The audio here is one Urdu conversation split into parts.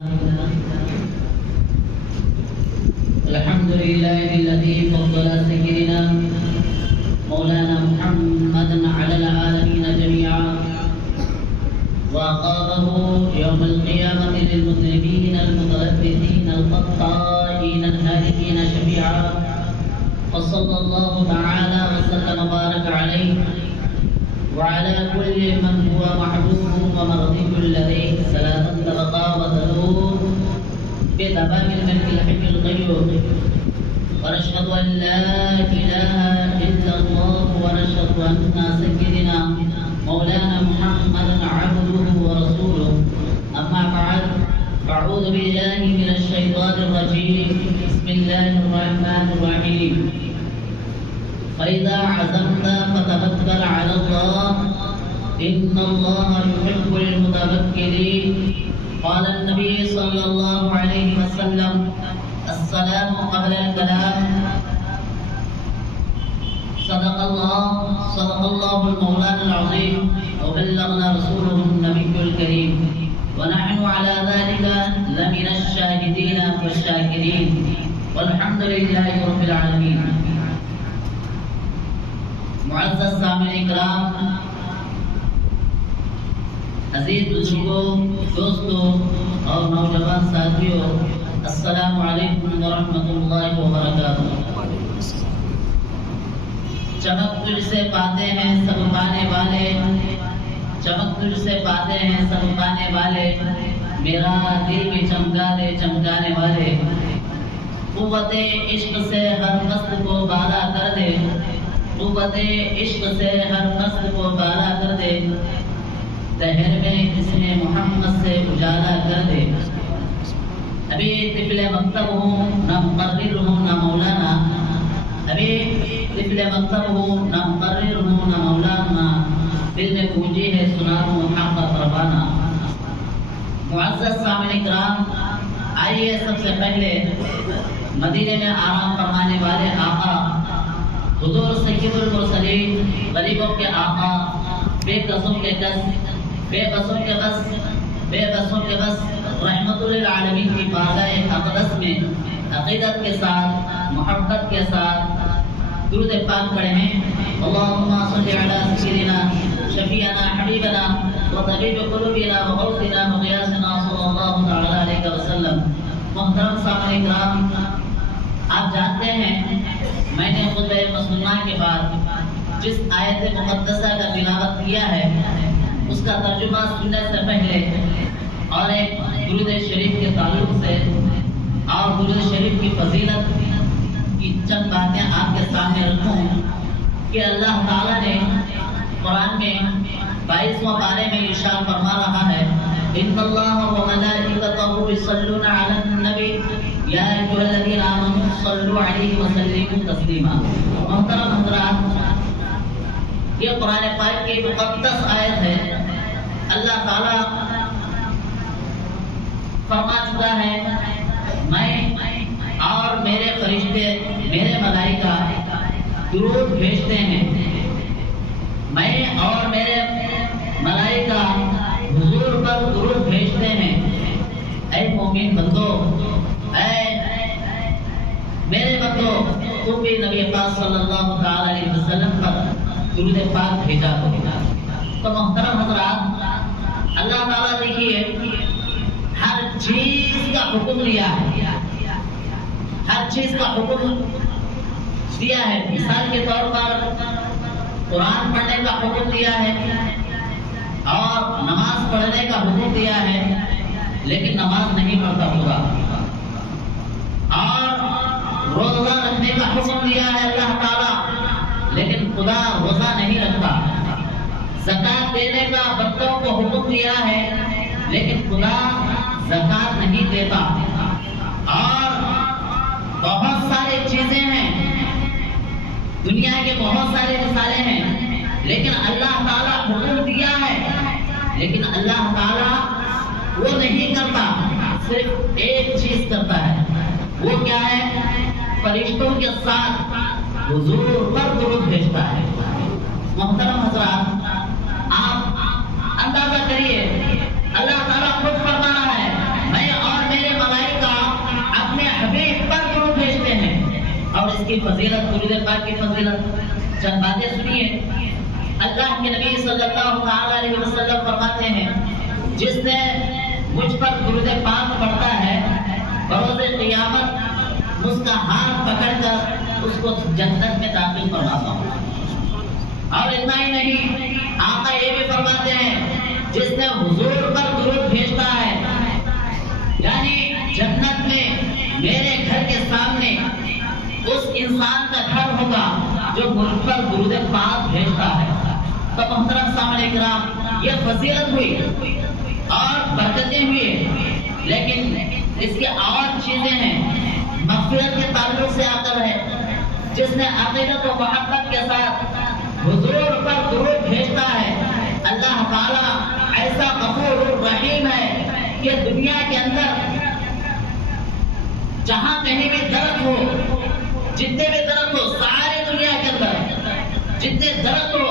الحمد لله الذي فضل سيدنا مولانا محمدا على العالمين جميعا وأقامه يوم القيامة للمذنبين المتلبسين الخطائين الهالكين شفيعا وصلى الله تعالى وسلم وبارك عليه وعلى كل من هو محبوب ومرضي لديه صلاة تبقى وتدوم بتمام الملك الحي القيوم ونشهد أن لا إله إلا الله ونشهد أن سيدنا مولانا محمدا عبده ورسوله أما بعد فأعوذ بالله من الشيطان الرجيم بسم الله الرحمن الرحيم فإذا عزمت فتوكل على الله إن الله يحب المتوكلين قال النبي صلى الله عليه وسلم السلام قبل الكلام صدق الله المولانا العظيم وبلغنا رسوله النبي الكريم ونحن على ذلك لمن الشاهدين والشاكرين والحمد لله رب العالمين. معزز سامعین کرام، عزیز بزرگوں، دوستوں اور نوجوان ساتھیوں، السلام علیکم ورحمۃ اللہ وبرکاتہ۔ چمک تجھ سے پاتے ہیں سب پانے والے، چمک تجھ سے پاتے ہیں سب پانے والے، میرا دل بھی چمکا دے چمکانے والے، قوت عشق سے ہر قصد کو بالا کر دے، قوت عشق سے ہر قصد کو بالا کر دے، دہر میں اسم محمد سے اجالا کر دے۔ ابھی طفل مکتب ہوں نہ مقرر ہوں نہ مولانا، ابھی طفل مکتب ہوں نہ مقرر ہوں نہ مولانا، دل میں گونجی ہے سنا ہوں حق کا پروانہ۔ معزز سامعین کرام، آئیے سب سے پہلے مدینے میں آرام فرمانے والے آقا حضور سید المرسلین، غریبوں کے آقا، بے قصوں کے کس، بے بسوں کے بس، بے بسوں کے بس، رحمت للعالمین کی بارگاہ اقدس میں عقیدت کے ساتھ، محبت کے ساتھ درود پاک پڑھے ہیں۔ اللہم صلی علی سیدنا شفیعنا حبیبنا وطبیب قلوبنا وغوثنا وغیاثنا صلی اللہ تعالی علیہ وسلم۔ محترم سامعین کرام، آپ جانتے ہیں میں نے خطبہ مسلمہ کے بعد جس آیت مقدسہ کا تلاوت کیا ہے اس کا ترجمہ سننے سے پہلے اور ایک درود شریف کے تعلق سے اور درود شریف کی فضیلت کی چند باتیں آپ کے سامنے رکھوں کہ اللہ تعالیٰ نے قرآن میں 22واں پارے میں ارشاد فرما رہا ہے ان اللہ وملائکتہ یصلون علی النبی یا ایھا الذین آمنوا صلوا علیہ وسلموا تسلیما۔ محترم حضرات، یہ قرآن پاک کی مقدس آیت ہے۔ اللہ تعالیٰ فرما چکا ہے میں اور میرے فرشتے، میرے ملائکہ درود بھیجتے ہیں، میں اور میرے ملائکہ حضور پر درود بھیجتے ہیں۔ اے مومن بندو، اے میرے بندو، تم بھی نبی پاک صلی اللہ تعالی علیہ وسلم پر درود پاک بھیجا کرو۔ تو محترم حضرات، اللہ تعالیٰ دیکھیے ہر چیز کا حکم لیا ہے، ہر چیز کا حکم دیا ہے۔ مثال کے طور پر قرآن پڑھنے کا حکم دیا ہے اور نماز پڑھنے کا حکم دیا ہے، لیکن نماز نہیں پڑھتا خدا۔ اور روزہ رکھنے کا حکم دیا ہے اللہ تعالیٰ، لیکن خدا روزہ نہیں رکھتا۔ زکات دینے کا بندوں کو حکم دیا ہے، لیکن خدا زکات نہیں دیتا۔ اور بہت ساری چیزیں ہیں، دنیا کے بہت سارے مثالیں ہیں، لیکن اللہ تعالیٰ حکم دیا ہے، لیکن اللہ تعالیٰ وہ نہیں کرتا، صرف ایک چیز کرتا ہے۔ وہ کیا ہے؟ فرشتوں کے ساتھ حضور پر درود بھیجتا ہے۔ محترم حضرات، آپ اندازہ کریے، اللہ تعالیٰ خود فرما رہا ہے میں اور کی فضیلت، درود پاک کی فضیلت چند باتیں سنیے۔ اللہ کے نبی صلی اللہ تعالی علیہ وسلم فرماتے ہیں جس نے مجھ پر درود پاک پڑھتا ہے بروز قیامت اس کا ہاتھ پکڑ کر اس کو جنت میں داخل فرماتا ہوں۔ اور اتنا ہی نہیں، آقا یہ بھی فرماتے ہیں جس نے حضور پر درود بھیجتا ہے، یعنی جنت میں میرے گھر کے سامنے اس انسان کا گھر ہوگا جو مجھ پر درود پاک بھیجتا ہے۔ تو محترم سامعین کرام، یہ فضیلت ہوئی اور برکتیں ہوئی، لیکن اس کی اور چیزیں ہیں۔ مغفرت کے تعلق سے آتا ہے جس نے عقیدت و محبت کے ساتھ حضور پر درود بھیجتا ہے، اللہ تعالیٰ ایسا غفور الرحیم ہے کہ دنیا کے اندر جہاں کہیں بھی درخت ہو، جتنے بھی درخت ہو، سارے دنیا کے اندر جتنے درخت ہو،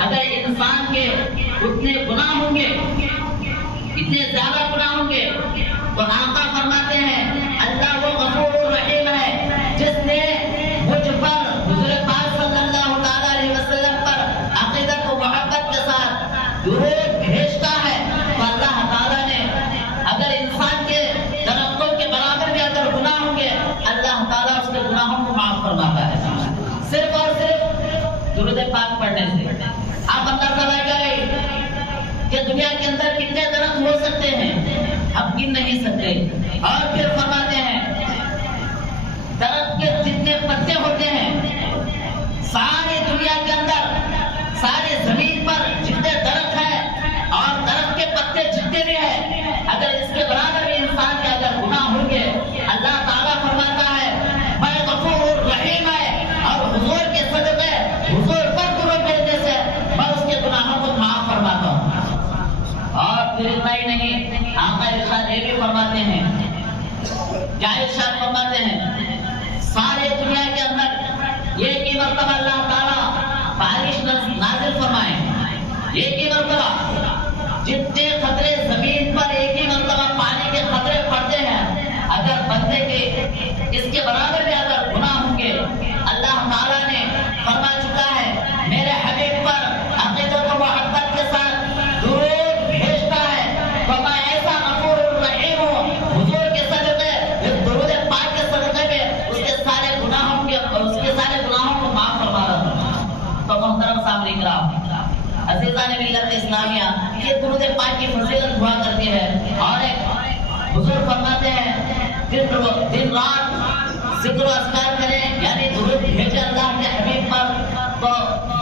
اگر انسان کے اتنے گناہ ہوں گے، اتنے زیادہ گناہ ہوں گے، تو آقا فرماتے ہیں اللہ وہ غفور الرحیم ہے جس نے مجھ پر حضور پاک صلی اللہ تعالی علیہ وسلم پر عقیدت و محبت کے ساتھ درود بھیجتا ہے، تو اللہ تعالیٰ نے اگر انسان کے درختوں کے برابر بھی اگر گناہ ہوں گے، اللہ تعالیٰ اس کے گناہوں کو معاف فرماتا ہے، صرف اور صرف درود پاک پڑھنے سے۔ آپ اندازہ لگائیں کہ دنیا کے اندر کتنے درخت ہو سکتے ہیں، ہم گن نہیں سکتے۔ اور پھر فرماتے ہیں درخت کے جتنے پتے ہوتے ہیں، ساری دنیا کے اندر، ساری زمین پر جتنے درخت ہیں اور درخت کے پتے جتنے بھی ہیں، اگر اس کے برابر بھی انسان کے اگر گناہ ہوں گے، اللہ تعالیٰ فرماتا ہے میں غفور الرحیم ہے، اور حضور کے صدقے، حضور پر درود بھیجنے سے میں اس کے گناہوں کو معاف فرماتا ہوں۔ اور پھر اتنا ہی نہیں، آقا ارشاد یہ بھی فرماتے ہیں، کیا ارشاد فرماتے ہیں، سارے دنیا کے اندر ایک ہی مرتبہ اللہ تعالیٰ بارش نازل فرمائے، ایک ہی مرتبہ جتنے خطرے زمین پر ایک ہی مرتبہ پانی کے خطرے پڑتے ہیں، اگر بندے کے اس کے برابر بھی اگر گناہ ہوں گے، اللہ تعالیٰ نے فرما چکا ہے میرے حبیب پر عقیدت و محبت کے ساتھ درود بھیجتا ہے، تو میں ایسا غفور الرحیم ہوں، حضور کے صدقے، اس درود پاک کے صدقے میں اس کے سارے گناہوں کو معاف فرما رہا ہوں۔ تو محترم سامعین کرام، عزیزان ملت اسلامیہ، یہ درود پاک کی فضیلت ہوا کرتی ہے، اور ایک حضور فرماتے ہیں دن رات ذکر و اذکار کریں، یعنی درود بھیجے اللہ کے حبیب پر، تو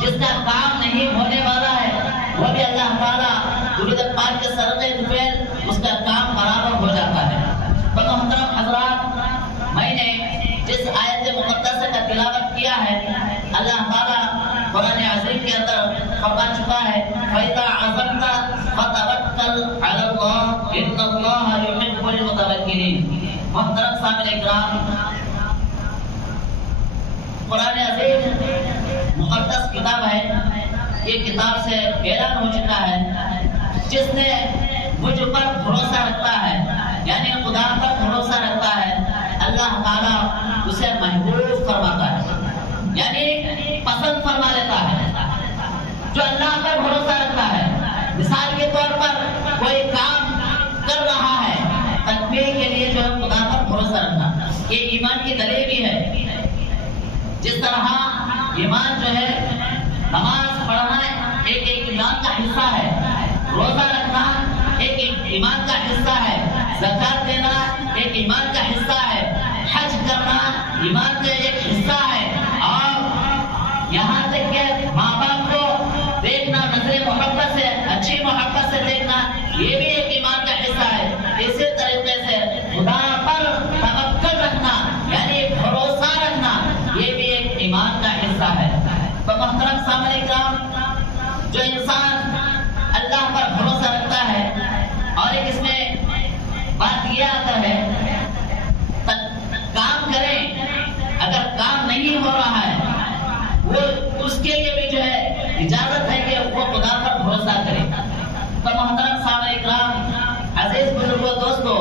جس کا کام نہیں ہونے والا ہے وہ بھی اللہ تعالیٰ درود پاک کے صدقے میں اس کا کام برابر ہو جاتا ہے۔ تو محترم حضرات، میں نے جس آیت مقدسہ کا تلاوت کیا ہے، اللہ تعالیٰ قرآن عظیم کے اندر فرما چکا ہے فَإِذَا عَزَمْتَ فَتَوَكَّلْ عَلَى اللَّهِ إِنَّ اللَّهَ يُحِبُّ الْمُتَوَكِّلِينَ۔ محترم سامعین کرام، قرآن عظیم مقدس کتاب ہے، یہ کتاب سے اعلان ہو چکا ہے جس نے مجھ پر بھروسہ رکھتا ہے، یعنی خدا پر بھروسہ رکھتا ہے، اللہ تعالیٰ اسے محبوب فرماتا ہے، یعنی پسند فرما لیتا ہے۔ جو اللہ پر بھروسہ رکھتا ہے، مثال کے طور پر کوئی کام کر رہا ہے، تکمیل کے لیے جو ہے خدا پر بھروسہ رکھنا، یہ ایمان کی دلیل بھی ہے۔ جس طرح ایمان جو ہے، نماز پڑھنا ایک ایمان کا حصہ ہے، روزہ رکھنا ایک ایمان کا حصہ ہے، زکات دینا ایک ایمان کا حصہ ہے، حج کرنا ایمان کا ایک حصہ ہے، اور یہاں تک کہ ماں باپ کو دیکھنا نظر محبت سے، اچھی محبت سے دیکھنا، یہ بھی ایک ایمان کا حصہ ہے۔ اسی طریقے سے خدا پر توکل رکھنا، یعنی بھروسہ رکھنا، یہ بھی ایک ایمان کا حصہ ہے۔ تو محترم سامعین کرام، جو انسان اللہ پر بھروسہ رکھتا ہے، اور ایک اس میں بات یہ آتا ہے کام کریں، اگر کام نہیں ہو رہا ہے وہ اس کے لیے بھی جو ہے اجازت ہے کہ وہ خدا پر بھروسہ کرے۔ تو محترم سامعین کرام، عزیز بزرگوں، دوستو،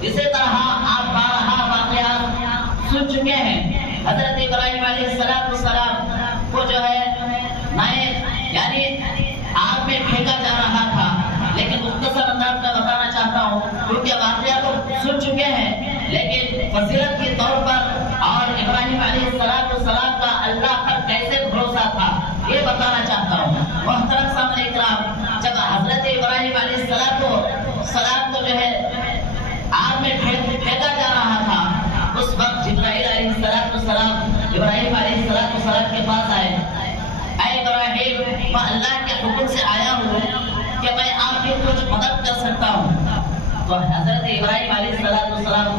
اسی طرح آپ بارہا واقعات سن چکے ہیں۔ حضرت ابراہیم واقعہ کو سن چکے ہیں، لیکن فضیلت کے طور پر اور ابراہیم علیہ السلام کا اللہ پر کیسے بھروسہ تھا یہ بتانا چاہتا ہوں۔ محترم سامنے اکرام، جب حضرت ابراہیم علیہ السلام کو جو ہے آگ میں پھینکا جا رہا تھا، اس وقت جبرائیل علیہ السلام ابراہیم علیہ السلام کے پاس آئے، اے ابراہیم، میں اللہ کے حکم سے آیا ہوں کہ میں آپ کی کچھ مدد کر سکتا ہوں۔ تو حضرت ابراہیم علیہ السلام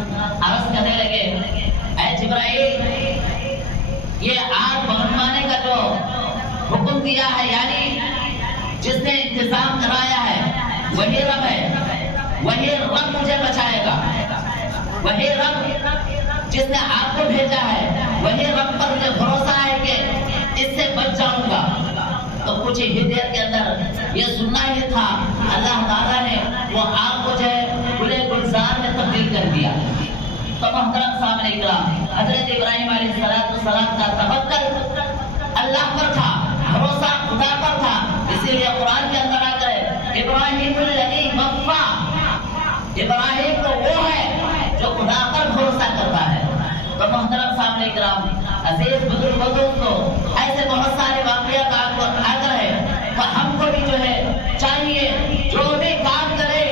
عرض کرنے لگے، اے جبرائیل، یہ آگ بھڑکانے کا جو حکم دیا ہے، یعنی جس نے انتظام کرایا ہے وہی رب ہے، وہی رب مجھے بچائے گا، وہی رب جس نے آپ کو بھیجا ہے وہی رب پر مجھے بھروسہ ہے کہ اس سے بچ جاؤں گا۔ تو کچھ ہی دیر کے اندر یہ سننا ہی تھا، اللہ تعالیٰ نے وہ آگ کو جو ہے پورے گلزار میں تبدیل کر دیا۔ تو محترم سامنے اکرام، حضرت ابراہیم علیہ السلام کا توکل اللہ پر تھا، بھروسہ خدا پر تھا، اسی لیے قرآن کے اندر آتا ہے ابراہیم الذی وفا، ابراہیم تو وہ ہے جو خدا پر بھروسہ کرتا ہے۔ تو محترم سامنے اکرام، عزیز بزرگوں کو ایسے بہت سارے واقعات آ رہے ہیں، تو ہم کو بھی جو ہے چاہیے جو بھی کام کرے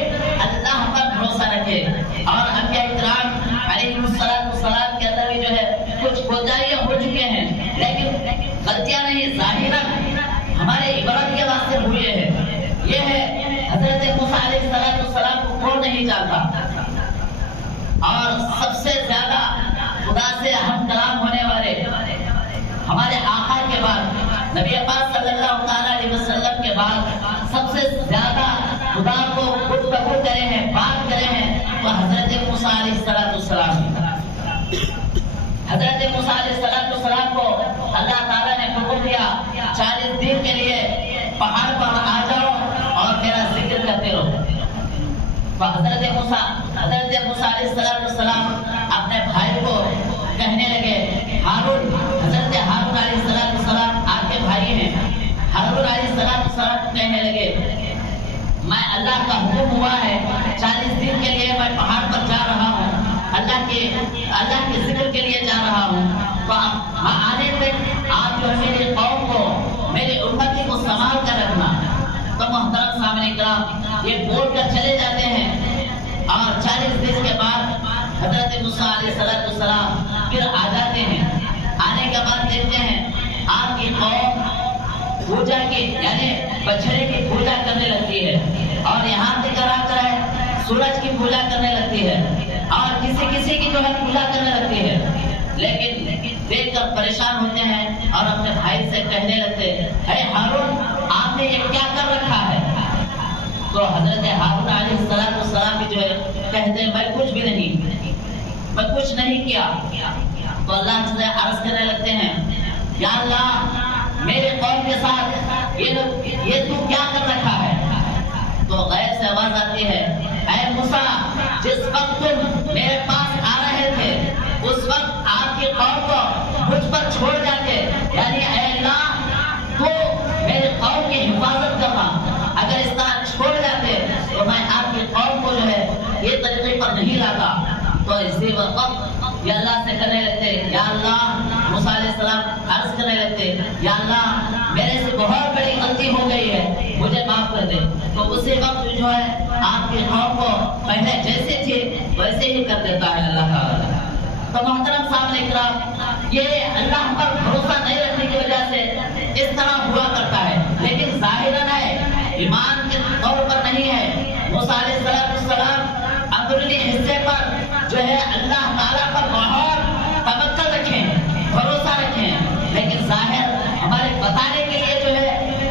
اللہ پر بھروسہ رکھے۔ اور انبیاء کرام علیہ السلام کے اندر بھی جو ہے کچھ کوتاہیاں ہو چکے ہیں، لیکن غلطیاں نہیں، ظاہراً ہمارے عبرت کے واسطے ہوئے ہیں۔ یہ ہے حضرت موسیٰ علیہ السلام کو کون نہیں جانتا، اور سب سے زیادہ خدا سے ہم کلام ہونے والے ہمارے آقا کے بعد، نبی پاک صلی اللہ علیہ وسلم کے بعد سب سے زیادہ خدا کو گفتگو کرے ہیں، بات کرے ہیں، تو حضرت موسیٰ علیہ السلام۔ حضرت موسیٰ علیہ السلام کو اللہ تعالیٰ نے حکم دیا 40 دن کے لیے پہاڑ پر آ جاؤ اور میرا ذکر کرتے رہو۔ تو حضرت موسیٰ علیہ السلام اپنے بھائی کو کہنے لگے، ہارون، حضرت ہارون علیہ السلام آپ کے بھائی ہیں، ہارون علیہ السلام کہنے لگے، میں اللہ کا حکم ہوا ہے 40 دن کے لیے میں پہاڑ پر جا رہا ہوں، اللہ کے ذکر کے لیے جا رہا ہوں، تو آنے تک آپ جو میری قوم کو، میری امتی کو سنبھال کر رکھنا۔ تو محترم سامنے اکرام، یہ بول کر چلے جاتے ہیں، اور 40 دن کے بعد حضرت موسیٰ علیہ السلام پھر آ جاتے ہیں۔ آنے کے بعد دیکھتے ہیں آپ کی قوم پوجا کی، یعنی بچڑے کی پوجا کرنے لگتی ہے، اور یہاں تک آ کر سورج کی پوجا کرنے لگتی ہے، اور کسی کی جو ہے پوجا کرنے لگتی ہے۔ لیکن دیکھ کر پریشان ہوتے ہیں اور اپنے بھائی سے کہنے لگتے، اے ہارون، آپ نے یہ کیا کر رکھا ہے؟ تو حضرت ہارون علیہ السلام بھی جو ہے کہتے ہیں، میں کچھ بھی نہیں، میں کچھ نہیں کیا۔ تو اللہ سے عرض کرنے لگتے ہیں، یا اللہ، میرے قوم کے ساتھ یہ تو کیا کر رکھا ہے؟ تو غیر سے آواز آتی ہے، اے موسیٰ، جس وقت تم میرے پاس آ رہے تھے اس وقت آپ کی قوم کو مجھ پر چھوڑ جاتے، یعنی اے اللہ، تو میرے قوم کی حفاظت کرنا، اگر اس طرح چھوڑ جاتے تو میں آپ کی قوم کو جو ہے یہ طریقے پر نہیں لاتا۔ تو اسی وقت یہ اللہ سے کرنے لگتے، یا اللہ، موسیٰ علیہ السلام عرض کرنے لگتے، یا اللہ، میرے سے بہت بڑی غلطی ہو گئی ہے، مجھے معاف کر دے۔ تو اسی وقت جو ہے آپ کی قوم کو پہلے جیسے تھے ویسے ہی کر دیتا ہے اللہ تعالیٰ۔ تو محترم سامنے اکرام، یہ اللہ پر بھروسہ نہیں رکھنے کی وجہ سے اس طرح ہوا کرتا ہے، لیکن ظاہراً ہے، ایمان کے طور پر نہیں ہے۔ موسیٰ علیہ السلام اندرونی حصے پر جو ہے اللہ تعالیٰ پر بہت توکل رکھیں، بھروسہ رکھیں، لیکن ظاہر ہمارے بتانے کے لیے جو ہے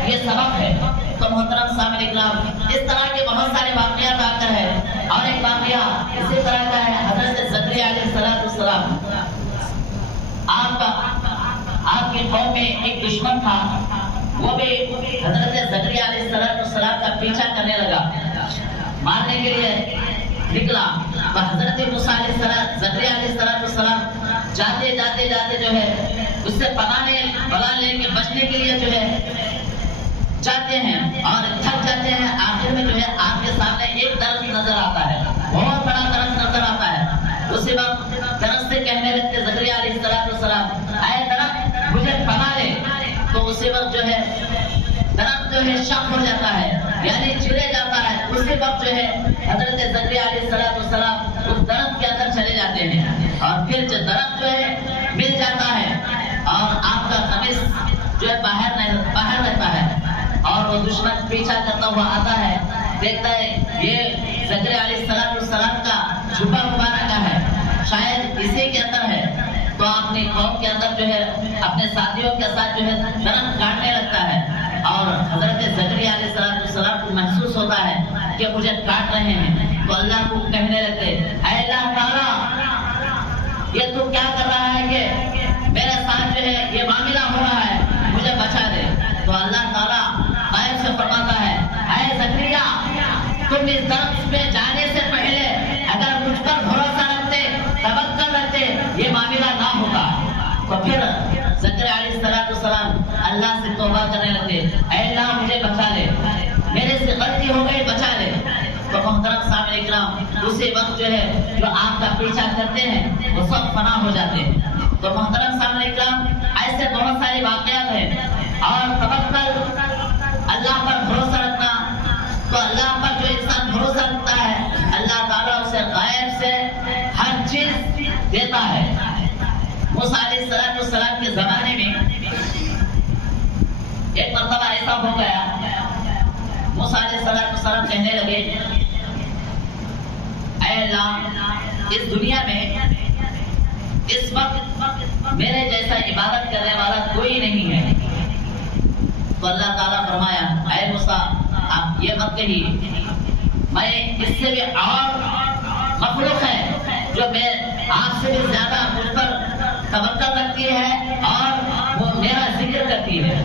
یہ سبب ہے۔ تو محترم سامنے اکرام، اس طرح کے بہت سارے واقعات آ کر ہے، اور ایک واقعہ اسی طرح کا ہے، حضرت زکریا علیہ السلام، آپ کی قوم میں ایک دشمن تھا، وہ بھی حضرت زکریا علیہ السلام کا پیچھا کرنے لگا، مارنے کے لیے نکلا۔ تو حضرت موسیٰ زکریا علیہ السلام جاتے جو ہے اس سے پناہ لے کے بچنے کے لیے جو ہے جاتے ہیں، اور تھک جاتے ہیں۔ آخر میں جو ہے آپ کے سامنے ایک درخت نظر آتا ہے، بہت بڑا درخت جو ہے شق ہو جاتا ہے، یعنی چرے جاتا ہے، اسی وقت جو ہے حضرت زکریا علیہ السلام اس درخت کے اندر چلے جاتے ہیں، اور پھر جو درخت جو ہے مل جاتا ہے، اور آپ کا قمیص جو ہے باہر رہتا ہے، اور وہ دشمن پیچھا کرتا ہوا آتا ہے، دیکھتا ہے یہ زکریا علیہ السلام کا چھپا مبارک ہے، شاید اسی کے اندر ہے، تو اپنی قوم کے اندر جو ہے اپنے ساتھیوں کے ساتھ جو ہے درخت کاٹنے لگتا ہے، اور حضرت زکریا علیہ السلام کو محسوس ہوتا ہے کہ مجھے کاٹ رہے ہیں، تو اللہ کو کہنے لگتے اے اللہ تعالیٰ یہ تو کیا کر رہا ہے کہ میرے ساتھ جو ہے یہ معاملہ ہو رہا ہے، مجھے بچا دے۔ تو اللہ تعالیٰ غائب سے فرماتا ہے اے زکریا تم اس درخت میں جانے سے پہلے اگر مجھ پر بھروسہ رکھتے، توکل رکھتے، یہ معاملہ نہ ہوتا۔ تو پھر زکریا علیہ السلام اللہ سے توبہ کرنے لگے، اے اللہ مجھے بچا لے، میرے سے غلطی ہو گئی، بچا لے۔ تو محترم سامعین کرام اسی وقت جو ہے جو آپ کا پیچھا کرتے ہیں وہ سب فنا ہو جاتے ہیں۔ تو محترم سامعین کرام ایسے بہت سارے واقعات ہیں، اور توکل اللہ پر بھروسہ رکھنا، تو اللہ پر جو انسان بھروسہ رکھتا ہے اللہ تعالیٰ اسے غائب سے ہر چیز دیتا ہے۔ موسیٰ علیہ السلام کے زمانے میں ایک مرتبہ ایسا ہو گیا، موسیٰ علیہ السلام کہنے لگے اے اللہ اس دنیا میں اس وقت میرے جیسا عبادت کرنے والا کوئی نہیں ہے۔ تو اللہ تعالیٰ فرمایا اے موسیٰ آپ یہ مت کہیے، میں اس سے بھی اور مخلوق ہے جو میں آپ سے بھی زیادہ مجھ پر توکل رکھتی ہے اور وہ میرا ذکر کرتی ہے۔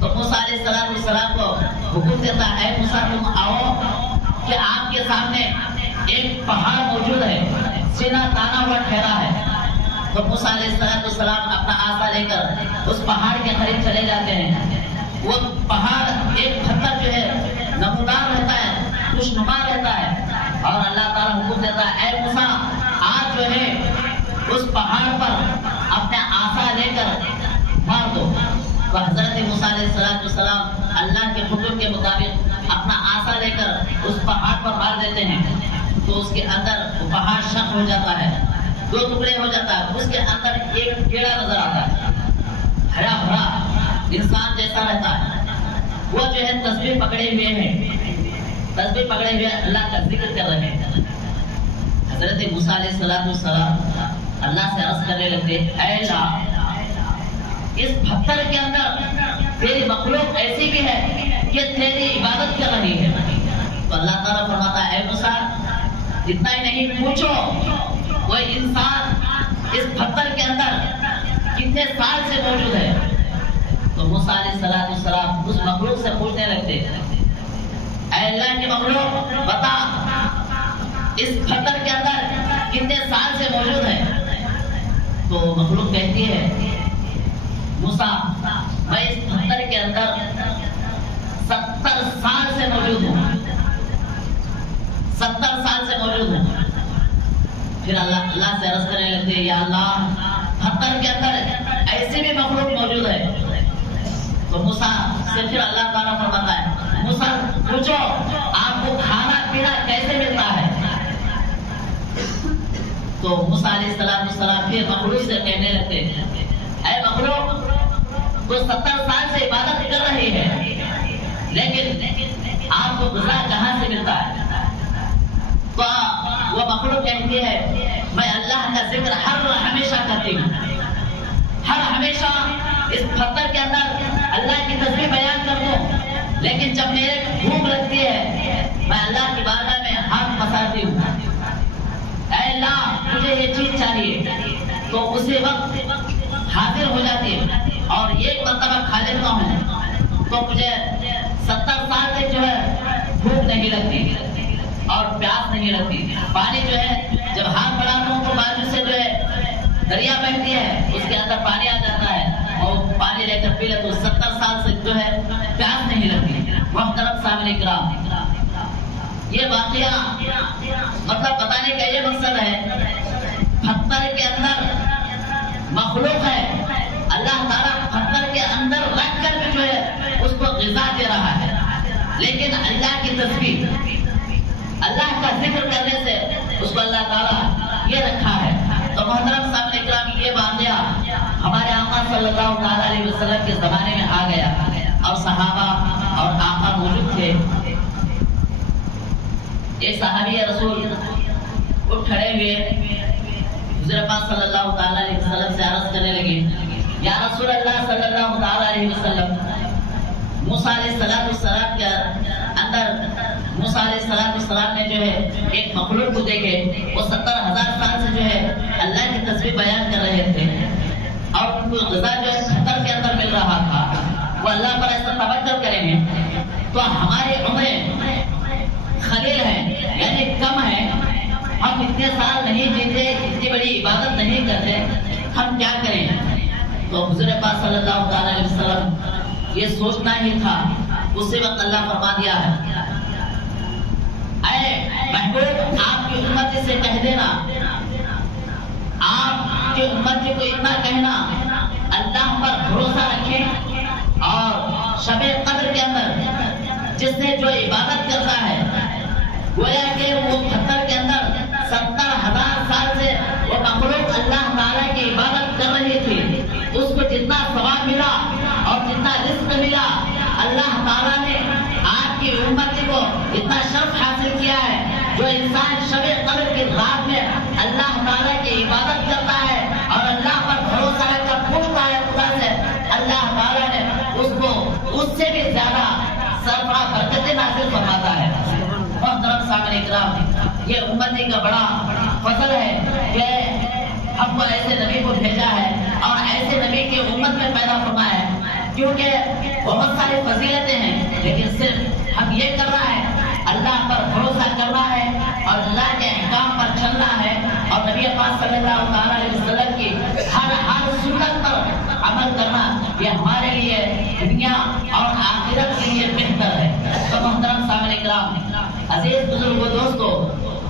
تو موسیٰ علیہ السلام کو حکم دیتا ہے اے موسیٰ تم آؤ کہ آپ کے سامنے ایک پہاڑ موجود ہے، سینہ تانا ہوا ٹھہرا ہے۔ تو موسیٰ علیہ السلام اپنا آسا لے کر اس پہاڑ کے قریب چلے جاتے ہیں۔ وہ پہاڑ ایک پتھر جو ہے نمودار رہتا ہے، خوشنما رہتا ہے، اور اللہ تعالیٰ حکم دیتا ہے اے موسیٰ آج جو ہے اس پہاڑ پر اپنے آسا لے کر مار دو۔ تو حضرت موسیٰ علیہ السلام اللہ کے حکم کے مطابق اپنا آسا لے کر اس پہاڑ پر مار دیتے ہیں، تو اس کے اندر وہ پہاڑ شق ہو جاتا ہے، دو ٹکڑے ہو جاتا ہے، اس کے اندر ایک کیڑا نظر آتا ہے، ہرا بھرا انسان جیسا رہتا ہے، وہ جو ہے تسبیح پکڑے ہوئے ہیں، تسبیح پکڑے ہوئے اللہ کا ذکر کر رہے ہیں۔ حضرت موسیٰ علیہ السلام اللہ سے عرض کرنے لگتے اے اللہ اس پتھر کے اندر تیری مخلوق ایسی بھی ہے کہ تیری عبادت کر رہی ہے۔ تو اللہ تعالیٰ فرماتا ہے اے موسیٰ اتنا ہی نہیں، پوچھو وہ انسان اس پتھر کے اندر کتنے سال سے موجود ہے۔ تو موسیٰ علیہ السلام اس مخلوق سے پوچھنے لگتے اے اللہ کی مخلوق بتا اس پتھر کے اندر کتنے سال سے موجود ہے۔ تو مخلوق کہتی ہے موسیٰ میں اس پتھر کے اندر 70 سال سے موجود ہوں، 70 سال سے موجود ہوں۔ پھر اللہ سے عرض کرنے لگتے یا اللہ پتھر کے اندر ایسی بھی مخلوق موجود ہے۔ تو موسیٰ سے پھر اللہ تعالیٰ فرماتا ہے موسیٰ پوچھو آپ کو کھانا پینا کیسے ملتا ہے۔ تو موسیٰ علیہ السلام پھر مخلوق سے کہنے لگتے اے مخلوق تو 70 سال سے عبادت کر رہی ہے، لیکن آپ کو غذا کہاں سے ملتا ہے؟ تو وہ مخلوق کہتی ہے میں اللہ کا ذکر ہر ہمیشہ کرتی ہوں، ہر ہمیشہ اس پتھر کے اندر اللہ کی تسبیح بیان کر دوں، لیکن جب میرے بھوک لگتی ہے میں اللہ کی بارگاہ میں ہاتھ پسارتی ہوں اے اللہ مجھے یہ چیز چاہیے، تو اسی وقت حاضر ہو جاتی ہے اور ایک مرتبہ کھا لیتا ہوں تو مجھے 70 سال تک جو ہے بھوک نہیں لگتی اور پیاس نہیں لگتی۔ پانی جو ہے جب ہاتھ بڑھاتا ہوں تو بازو سے جو ہے دریا بہتی ہے، اس کے اندر پانی آ جاتا ہے اور پانی لے کر پی لے تو 70 سال سے جو ہے پیاس نہیں لگتی۔ محترم سامعین کرام یہ واقعہ مطلب بتانے کا یہ مقصد ہے پتھر کے اندر مخلوق ہے، اللہ تعالیٰ پتھر کے اندر رکھ کر بھی جو ہے اس کو غذا دے رہا کی تسبیح، اللہ کا ذکر کرنے سے اس کو اللہ تعالیٰ یہ رکھا ہے۔ تو محترم سامنے کرام یہ واقعہ ہمارے آقا صلی اللہ علیہ وسلم کے زمانے میں آ گیا اور صحابہ اور آقا موجود تھے۔ ایک صحابی رسول اٹھ کھڑے ہوئے حضور پاک صلی اللہ علیہ وسلم سے عرض کرنے لگے، یا رسول اللہ صلی اللہ علیہ وسلم، موسیٰ علیہ السلام کے اندر موسیٰ علیہ السلام نے جو ہے ایک مخلوق کو دیکھے، وہ 70,000 سال سے جو ہے اللہ کی تسبیح بیان کر رہے تھے اور ان کو غذا جو ہے خطر کے اندر مل رہا تھا، وہ اللہ پر ایسا توکل کریں گے تو ہماری عمریں خلیل ہیں، یعنی کم ہیں، ہم اتنے سال نہیں جیتے، اتنی بڑی عبادت نہیں کرتے، ہم کیا کریں؟ تو حضور پاک صلی اللہ علیہ وسلم یہ سوچنا ہی تھا، اسی وقت اللہ فرما دیا ہے، اے محبوب آپ کی امت سے کہہ دینا، آپ کی امت کو اتنا کہنا، اللہ پر بھروسہ رکھیں اور شب قدر کے اندر جس نے جو عبادت کرتا ہے، گویا کہ وہ پتھر کے اندر 70,000 سال سے وہ مخلوق اللہ تعالیٰ کی عبادت کر رہی تھی، اس کو جتنا ثواب ملا اور جتنا رزق ملا، اللہ تعالیٰ نے آپ کی امت کو اتنا شرف حاصل کیا ہے۔ جو انسان شب قدر کی رات میں اللہ تعالیٰ کی عبادت کرتا ہے اور اللہ پر بھروسہ رکھ کر پوچھتا ہے خدا سے، اللہ تعالیٰ نے اس کو اس سے بھی زیادہ سرفراہ برکتیں نازل فرماتا ہے۔ محترم سامعین کرام، یہ امتی کا بڑا فضل ہے کہ ہم کو ایسے نبی کو بھیجا ہے اور ایسے نبی کی امت میں پیدا فرمایا ہے، کیونکہ بہت ساری فضیلتیں ہیں، لیکن صرف ہم یہ کرنا ہے، اللہ پر بھروسہ کرنا ہے اور اللہ کے احکام پر چلنا ہے اور نبی پاک صلی اللہ علیہ وسلم کی ہر سنت پر عمل کرنا، یہ ہمارے لیے دنیا اور آخرت کے لیے بہتر ہے۔ تو محترم سامعین کرام، عزیز بزرگوں دوستو،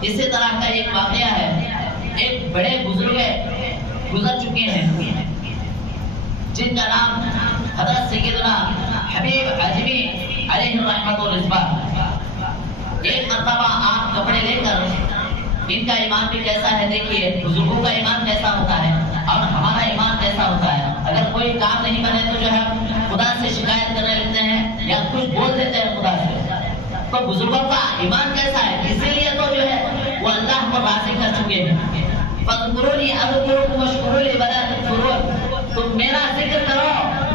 اسی طرح کا ایک واقعہ ہے، ایک بڑے بزرگ گزر چکے ہیں جن کا نام حضرت سیدنا حبیب عجمی علیہ الرحمۃ والرضوان۔ ایک مرتبہ آپ کپڑے لے کر، ان کا ایمان بھی کیسا ہے دیکھیے، بزرگوں کا ایمان کیسا ہوتا ہے اور ہمارا ایمان کیسا ہوتا ہے۔ اگر کوئی کام نہیں بنے تو جو ہے خدا سے شکایت کرنے لگتے ہیں یا کچھ بول دیتے ہیں خدا سے، تو بزرگوں کا ایمان کیسا ہے؟ اسی لیے تو جو ہے وہ اللہ کو راضی کر چکے ہیں۔ فَاذْكُرُونِي أَذْكُرْكُمْ وَاشْكُرُوا لِي وَلَا تَكْفُرُونِ، تم میرا ذکر کرو،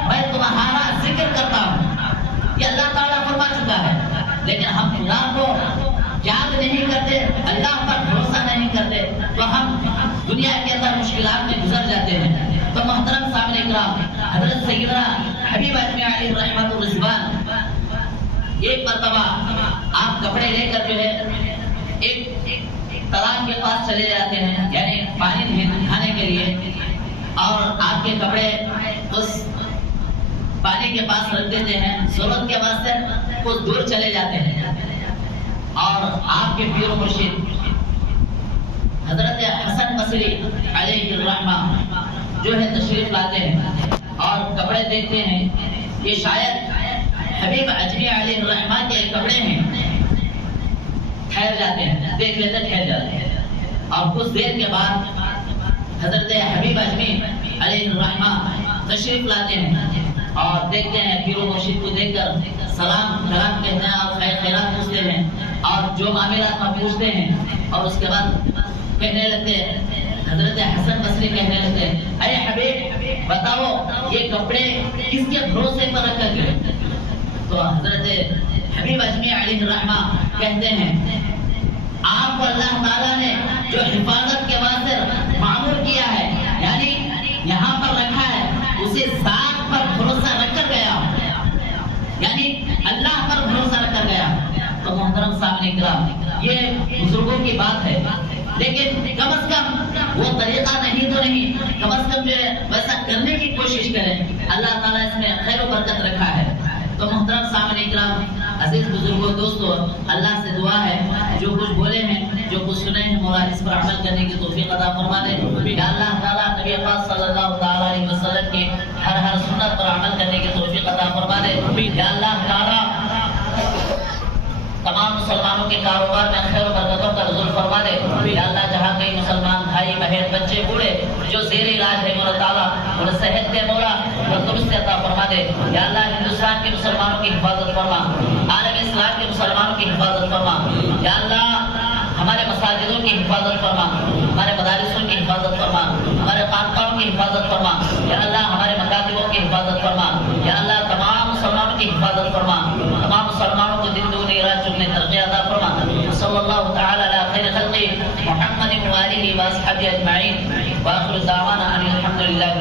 میں تمہارا ذکر کرتا ہوں، یہ اللہ تعالیٰ فرما چکا ہے۔ لیکن ہم خدا کو یاد نہیں کرتے، اللہ پر بھروسہ نہیں کرتے، تو ہم دنیا کے اندر مشکلات میں گزر جاتے ہیں۔ تو محترم سامعین کرام، حضرت سیدنا حبیب عجمی علیہ الرحمۃ والرضوان ایک مرتبہ آپ کپڑے لے کر جو ہے ایک تالاب کے پاس چلے جاتے ہیں، یعنی پانی کھانے کے لیے، اور آپ کے کپڑے اس پانی کے پاس رکھ دیتے ہیں، ضرورت کے واسطے کچھ دور چلے جاتے ہیں، اور آپ کے پیر و مرشد حضرت حسن بصری علیہ الرحمہ جو ہے تشریف لاتے ہیں اور کپڑے دیکھتے ہیں، یہ شاید حبیب عجمی علیہ الرحمہ کے کپڑے ہیں، ٹھہر جاتے ہیں، دیکھ لیتے ٹھہر جاتے ہیں، اور کچھ دیر کے بعد حضرت حبیب عجمی علیہ الرحمہ تشریف لاتے ہیں اور دیکھتے ہیں، پیر و مرشد کو دیکھ کر سلام کہتے ہیں اور خیر خیرات پوچھتے ہیں اور جو معاملات میں پوچھتے ہیں، اور اس کے بعد کہنے لگتے ہیں، حضرت حسن بصری کہنے لگتے ہیں، اے حبیب بتاؤ یہ کپڑے کس کے بھروسے پر رکھ کر گئے؟ تو حضرت حبیب عجمی علیہ الرحمہ کہتے ہیں، آپ کو اللہ تعالیٰ نے جو حفاظت کے واسطے معمور کیا ہے، یعنی یہاں پر رکھا ہے، اسے ذات پر بھروسہ رکھ کر گیا، یعنی اللہ پر بھروسہ رکھ کر گیا۔ تو محترم سامعین کرام، یہ بزرگوں کی بات ہے، لیکن کم از کم وہ طریقہ نہیں تو نہیں، کم از کم جو ہے ویسا کرنے کی کوشش کریں، اللہ تعالیٰ اس میں خیر و برکت رکھا ہے۔ تو محترم سامعین کرام، عزیز بزرگوں دوستو، اللہ سے دعا ہے جو کچھ بولے ہیں، جو کچھ سنے ہیں، مولا اس پر عمل کرنے کی توفیق عطا فرما دے۔ یا اللہ تعالیٰ نبی پاک صلی اللہ علیہ وسلم کی ہر سنت پر عمل کرنے کی توفیق عطا فرما دے۔ یا اللہ تعالیٰ تمام مسلمانوں کے کاروبار میں خیر و برکتوں کا نزول فرما دے یا اللہ جہاں کئی مسلمان بھائی بہن بچے بوڑھے جو زیر علاج ہے مولا تعالیٰ انہیں صحت دے مولا اور درست عطا فرما دے یا اللہ ہندوستان کے مسلمانوں کی حفاظت فرما عالم اسلام کے مسلمانوں کی حفاظت فرما یا اللہ ہمارے مساجدوں کی حفاظت فرما ہمارے مدارسوں کی حفاظت فرما ہمارے خانقاہوں کی حفاظت فرما یا اللہ ہمارے مکاتبوں کی حفاظت فرما یا اللہ تمام مسلمانوں کی حفاظت فرما تمام مسلمانوں کو دن دگنی رات چگنی ترقی عطا فرما صلی اللہ تعالی علی خیر خلقی محمد و آلہ و اصحابہ اجمعین وآخر دعوانا ان الحمد للہ